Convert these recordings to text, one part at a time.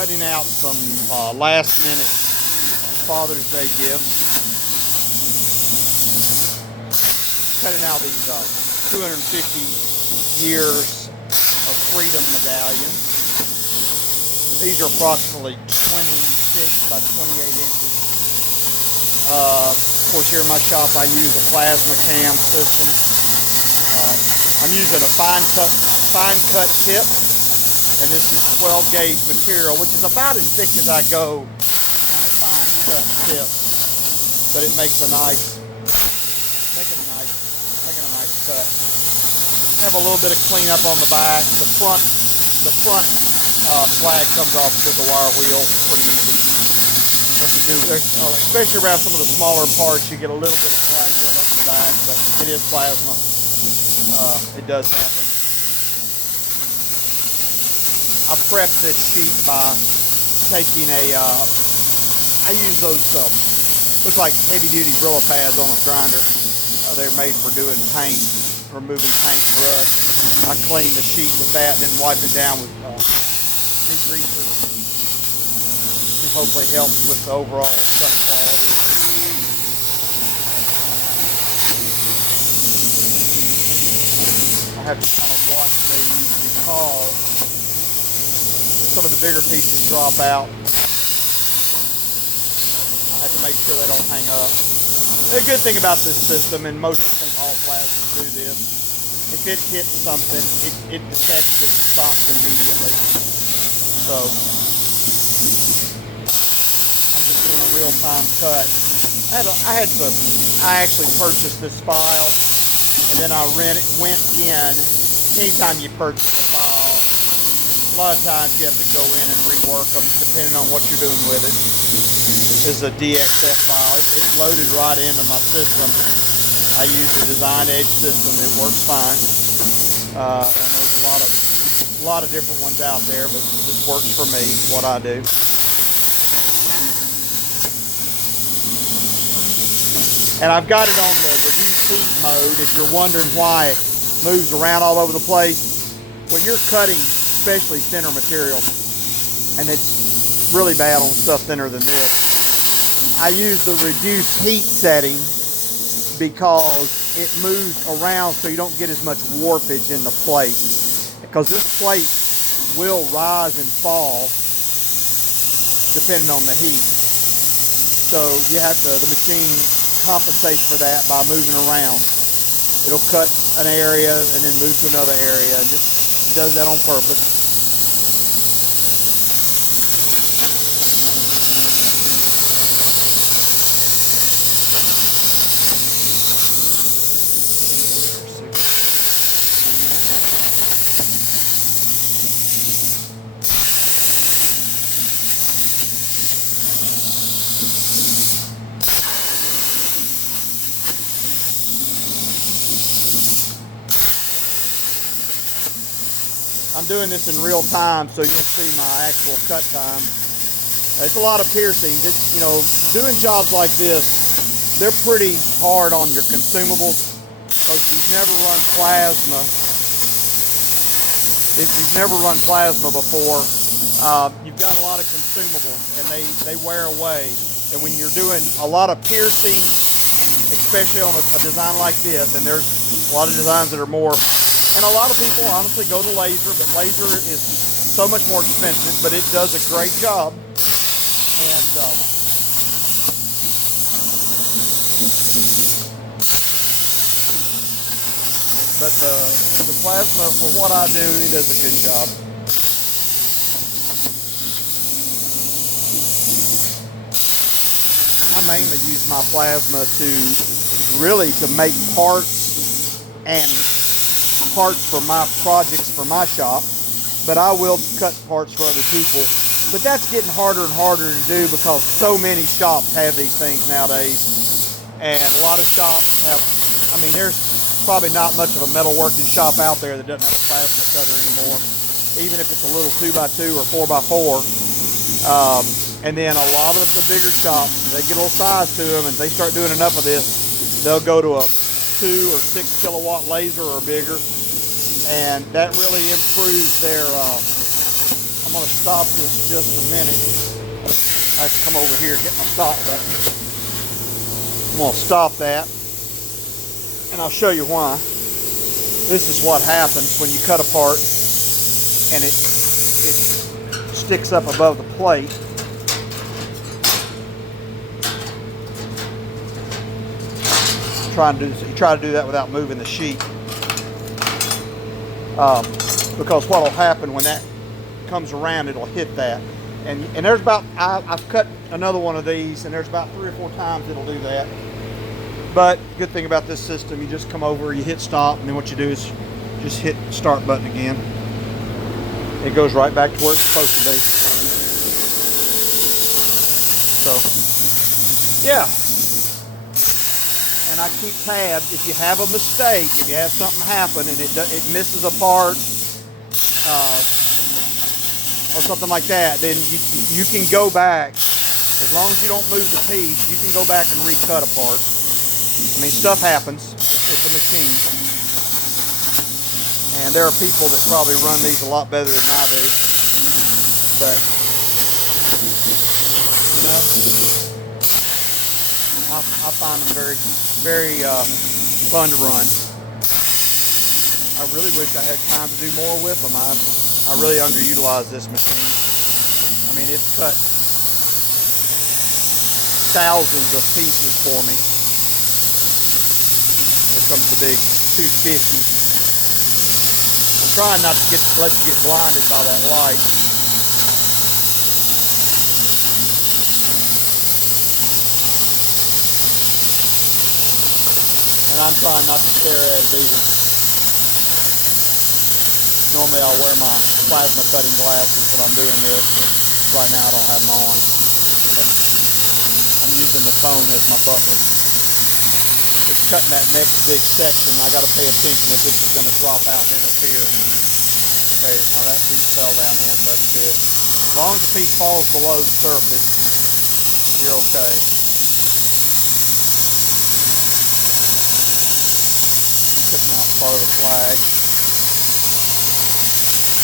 cutting out some last minute Father's Day gifts. Cutting out these 250 years of freedom medallions. These are approximately 26 by 28 inches. Of course, here in my shop I use a plasma cam system. I'm using a fine cut tip, and this is 12 gauge material, which is about as thick as I go on a fine cut tip. But it makes a nice cut. Have a little bit of cleanup on the back. The front flag comes off with the wire wheel pretty easy. What to do, especially around some of the smaller parts, you get a little bit of slack going up in the back, but it is plasma. It does happen. I prep this sheet by taking I use those look like heavy duty Brillo pads on a grinder. They're made for doing paint, removing paint and rust. I clean the sheet with that and then wipe it down with degreaser. It hopefully helps with the overall cut quality. I have to kind of watch these because some of the bigger pieces drop out. I have to make sure they don't hang up. The good thing about this system, and most I think all plasmas do this, if it hits something, it detects it and stops immediately. So I'm just doing a real-time cut. I actually purchased this file, and then I went in. Anytime you purchase a file, a lot of times you have to go in and rework them depending on what you're doing with it. This is a DXF file. It loaded right into my system. I use the Design Edge system. It works fine. I know there's a lot of different ones out there, but this works for me, what I do. And I've got it on the reduced heat mode. If you're wondering why it moves around all over the place, when you're cutting especially thinner material, and it's really bad on stuff thinner than this, I use the reduced heat setting because it moves around so you don't get as much warpage in the plate. Because this plate will rise and fall depending on the heat. So the machine compensates for that by moving around. It'll cut an area and then move to another area. It does that on purpose. I'm doing this in real time, so you'll see my actual cut time. It's a lot of piercings. Doing jobs like this, they're pretty hard on your consumables because if you've never run plasma before, you've got a lot of consumables and they wear away. And when you're doing a lot of piercing, especially on a design like this, and there's a lot of designs that are more. And a lot of people honestly go to laser, but laser is so much more expensive, but it does a great job. And but the plasma, for what I do, it does a good job. I mainly use my plasma to make parts and parts for my projects for my shop, but I will cut parts for other people. But that's getting harder and harder to do because so many shops have these things nowadays, and a lot of shops have. There's probably not much of a metalworking shop out there that doesn't have a plasma cutter anymore, even if it's a little 2x2 or 4x4. And then a lot of the bigger shops, they get a little size to them, and they start doing enough of this, they'll go to a 2 or 6 kilowatt laser or bigger, and that really improves their I'm going to stop this just a minute. I have to come over here and get my stop button. I'm going to stop that, and I'll show you why. This is what happens when you cut a part and it sticks up above the plate. You try to do that without moving the sheet, because what will happen when that comes around, it'll hit that. And there's about, I've cut another one of these, and there's about 3 or 4 times it'll do that. But good thing about this system, you just come over, you hit stop, and then what you do is just hit start button again. It goes right back to where it's supposed to be. So, yeah. And I keep tabs. If you have a mistake, if you have something happen and it misses a part or something like that, then you can go back. As long as you don't move the piece, you can go back and recut a part. I mean, stuff happens. It's a machine. And there are people that probably run these a lot better than I do. But, you know, I find them very, very fun to run. I really wish I had time to do more with them. I really underutilize this machine. I mean, it's cut thousands of pieces for me. Here comes the big 250. I'm trying not to let you get blinded by that light. And I'm trying not to stare at it either. Normally I'll wear my plasma cutting glasses when I'm doing this, but right now I don't have them on. I'm using the phone as my buffer. It's cutting that next big section. I got to pay attention if this is going to drop out and interfere. Okay, now that piece fell down in, so that's good. As long as the piece falls below the surface, you're okay. Putting out part of the flag.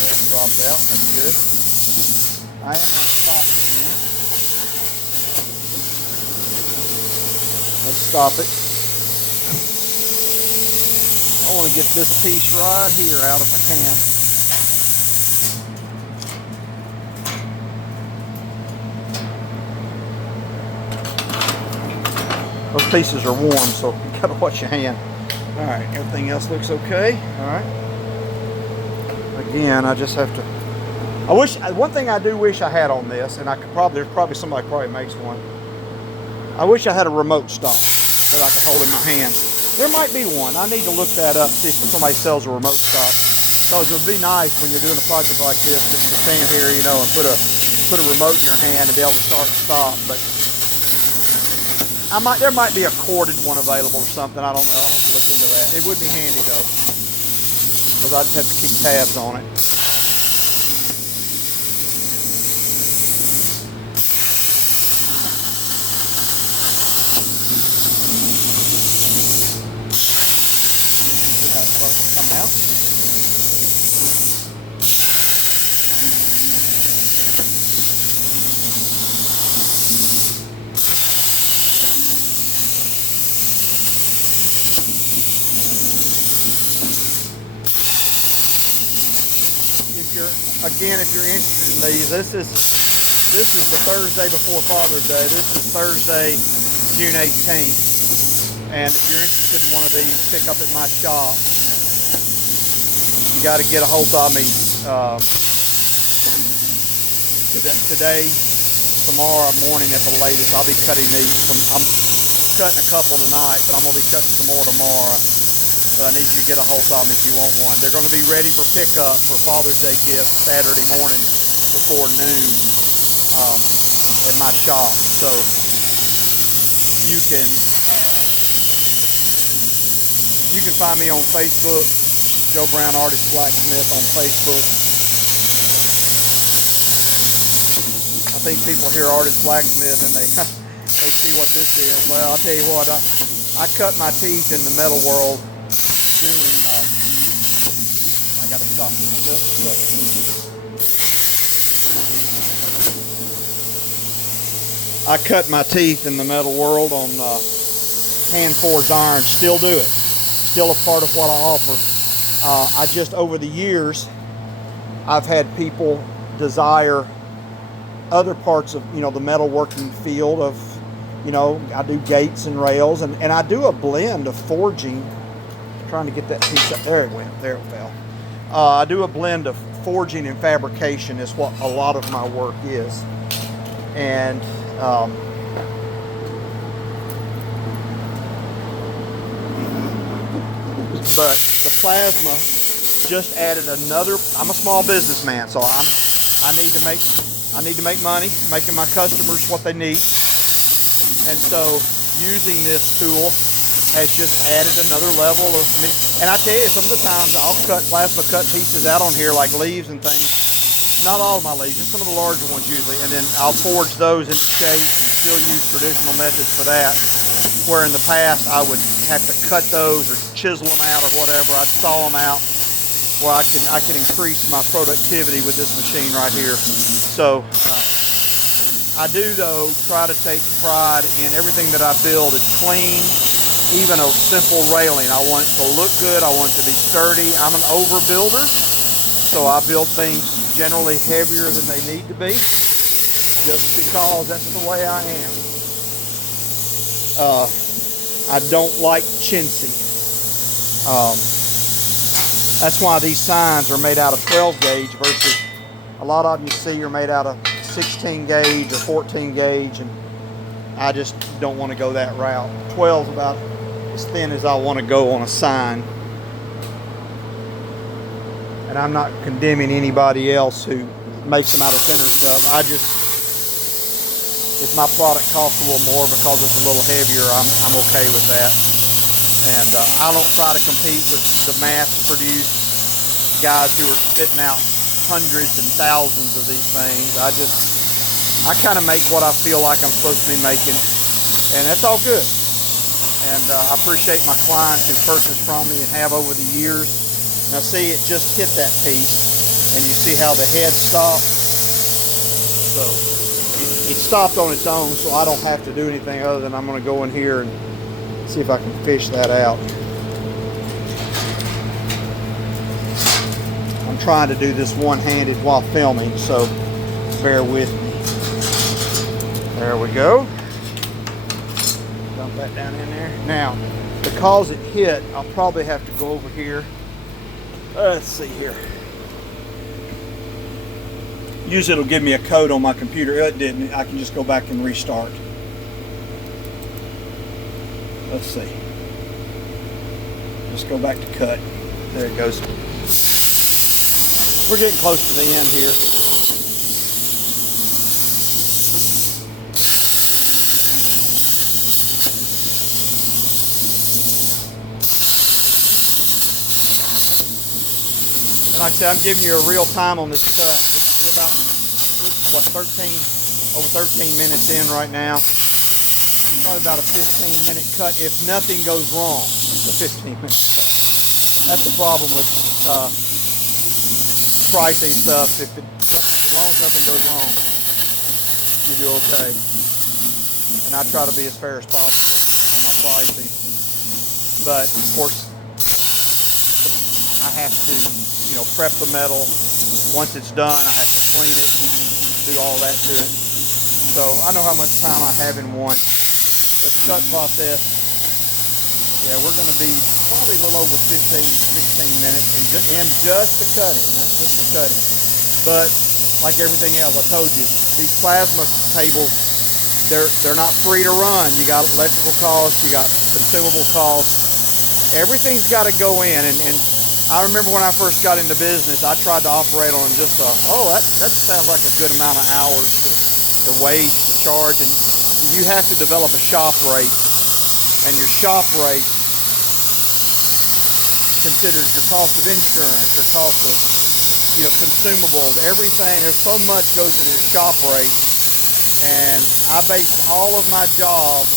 That dropped out, that's good. I am going to stop it again. Let's stop it. I want to get this piece right here out if I can. Those pieces are warm, so you gotta watch your hand. All right, everything else looks okay. All right. Again, I just have to. One thing I do wish I had on this, and there's probably somebody makes one. I wish I had a remote stop that I could hold in my hand. There might be one. I need to look that up, see if somebody sells a remote stop. Because it would be nice when you're doing a project like this, just to stand here, you know, and put a remote in your hand and be able to start and stop. But there might be a corded one available or something. I don't know. I'll have to look into that. It would be handy though, because I just have to keep tabs on it. See how it's supposed to come out. Again, if you're interested in these, this is the Thursday before Father's Day. This is Thursday, June 18th. And if you're interested in one of these, pick up at my shop. You got to get a hold of me today, tomorrow morning at the latest. I'll be cutting these. I'm cutting a couple tonight, but I'm going to be cutting some more tomorrow. But I need you to get a hold of them if you want one. They're going to be ready for pickup for Father's Day gift Saturday morning before noon at my shop. So you can find me on Facebook, Joe Brown Artist Blacksmith on Facebook. I think people hear Artist Blacksmith and they see what this is. Well, I'll tell you what, I cut my teeth in the metal world. I gotta stop this just a second. I cut my teeth in the metal world on hand forged iron. Still do it. Still a part of what I offer. I just, over the years, I've had people desire other parts of, you know, the metalworking field of, you know, I do gates and rails, and I do a blend of forging. Trying to get that piece up. There it went. There it fell. I do a blend of forging and fabrication is what a lot of my work is. And but the plasma just added another. I'm a small businessman, so I need to make money, making my customers what they need. And so using this tool has just added another level of me. And I tell you, some of the times I'll plasma cut pieces out on here like leaves and things. Not all of my leaves, just some of the larger ones usually. And then I'll forge those into shape and still use traditional methods for that. Where in the past I would have to cut those or chisel them out or whatever. I'd saw them out. Well, I can increase my productivity with this machine right here. So I do, though, try to take pride in everything that I build is clean. Even a simple railing, I want it to look good. I want it to be sturdy. I'm an overbuilder, so I build things generally heavier than they need to be, just because that's the way I am. I don't like chintzy. That's why these signs are made out of 12 gauge versus a lot of them you see are made out of 16 gauge or 14 gauge, and I just don't want to go that route. 12 is about as thin as I want to go on a sign. And I'm not condemning anybody else who makes them out of thinner stuff. I just, if my product costs a little more because it's a little heavier, I'm okay with that. And I don't try to compete with the mass-produced guys who are spitting out hundreds and thousands of these things. I kind of make what I feel like I'm supposed to be making, and that's all good. And I appreciate my clients who purchase from me and have over the years. Now see, it just hit that piece, and you see how the head stopped. So it stopped on its own, so I don't have to do anything other than I'm going to go in here and see if I can fish that out. I'm trying to do this one-handed while filming, so bear with me. There we go. Dump that down in there. Now, because it hit, I'll probably have to go over here. Let's see here. Usually it'll give me a code on my computer. It didn't. I can just go back and restart. Let's see. Just go back to cut. There it goes. We're getting close to the end here. And like I said, I'm giving you a real time on this cut. We're about, what, over 13 minutes in right now. Probably about a 15-minute cut if nothing goes wrong. It's a 15-minute cut. That's the problem with pricing stuff. As long as nothing goes wrong, you do okay. And I try to be as fair as possible on my pricing. But of course, I have to, prep the metal. Once it's done, I have to clean it, do all that to it. So I know how much time I have in one. But the cut process, yeah, we're going to be probably a little over 15, 16 minutes in just the cutting. That's just the cutting. But like everything else, I told you, these plasma tables, they're not free to run. You got electrical costs, you got consumable costs. Everything's got to go in. And I remember when I first got into business, I tried to operate on just that sounds like a good amount of hours to wage, to charge, and you have to develop a shop rate, and your shop rate considers your cost of insurance, your cost of consumables, everything. There's so much goes into your shop rate, and I base all of my jobs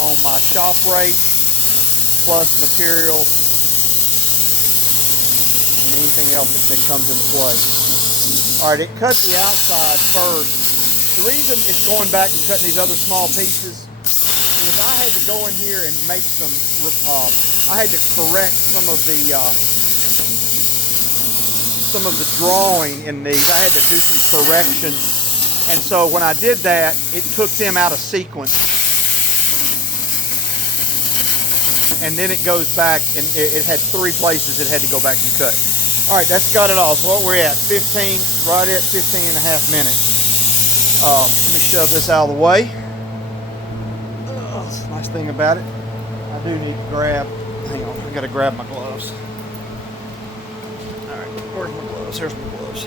on my shop rate plus materials and anything else that comes into play. All right, it cut the outside first. The reason it's going back and cutting these other small pieces is I had to go in here and make some, I had to correct some of the drawing in these. I had to do some corrections. And so when I did that, it took them out of sequence. And then it goes back, and it had 3 places it had to go back and cut. All right, that's got it all. So what we're at, 15, right at 15 and a half minutes. Let me shove this out of the way. That's the nice thing about it. I do need to grab, hang on, I gotta grab my gloves. All right, where's my gloves? Here's my gloves.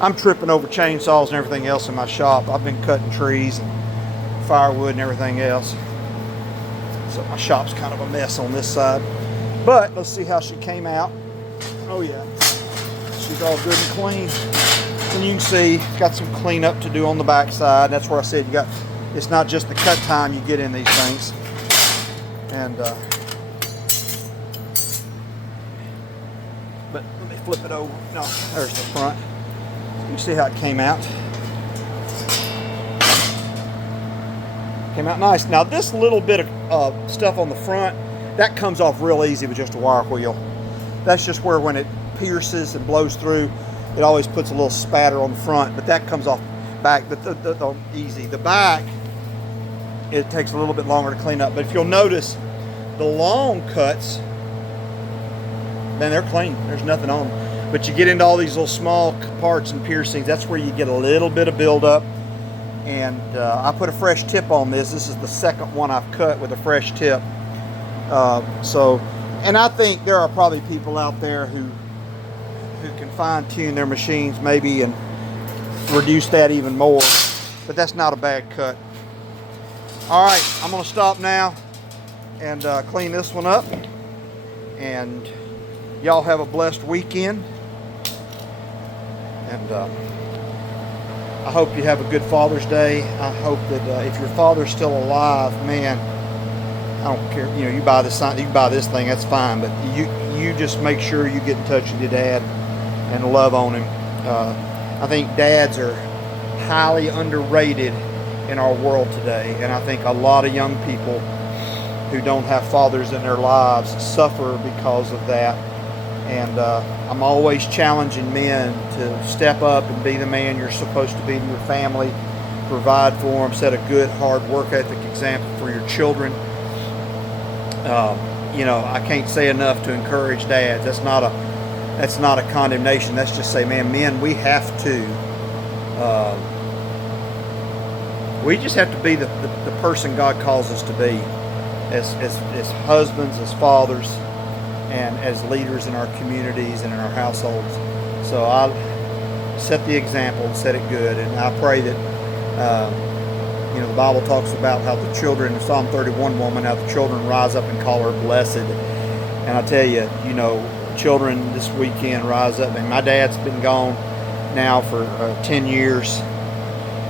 I'm tripping over chainsaws and everything else in my shop. I've been cutting trees and firewood and everything else. So my shop's kind of a mess on this side. But let's see how she came out. Oh yeah, she's all good and clean. And you can see, got some cleanup to do on the back side. That's where I said it's not just the cut time you get in these things. And, but let me flip it over. No, there's the front. You can see how it came out. Came out nice. Now this little bit of stuff on the front, that comes off real easy with just a wire wheel. That's just where when it pierces and blows through, it always puts a little spatter on the front, but that comes off back, but the easy. The back, it takes a little bit longer to clean up. But if you'll notice, the long cuts, man, they're clean. There's nothing on them. But you get into all these little small parts and piercings, that's where you get a little bit of buildup. And I put a fresh tip on this. This is the second one I've cut with a fresh tip. And I think there are probably people out there who can fine-tune their machines maybe and reduce that even more. But that's not a bad cut. All right, I'm gonna stop now and clean this one up. And y'all have a blessed weekend. And I hope you have a good Father's Day. I hope that if your father's still alive, man, I don't care. You know, you buy this thing, that's fine. But you just make sure you get in touch with your dad and love on him. I think dads are highly underrated in our world today, and I think a lot of young people who don't have fathers in their lives suffer because of that. And I'm always challenging men to step up and be the man you're supposed to be to your family, provide for them, set a good, hard work ethic example for your children. You know, I can't say enough to encourage dads. That's not a condemnation. That's just say, man, men, we have to. We just have to be the person God calls us to be, as husbands, as fathers, and as leaders in our communities and in our households. So I set the example and set it good. And I pray that, you know, the Bible talks about how the children, in Psalm 31 woman, how the children rise up and call her blessed. And I tell you, you know, children this weekend rise up. And my dad's been gone now for 10 years.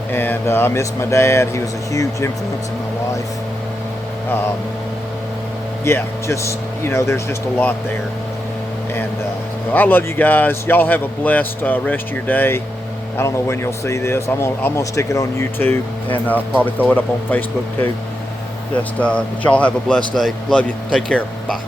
And I miss my dad. He was a huge influence in my life. Yeah, just, you know, there's just a lot there. And I love you guys. Y'all have a blessed rest of your day. I don't know when you'll see this. I'm gonna stick it on YouTube and probably throw it up on Facebook too. Just, but y'all have a blessed day. Love you. Take care. Bye.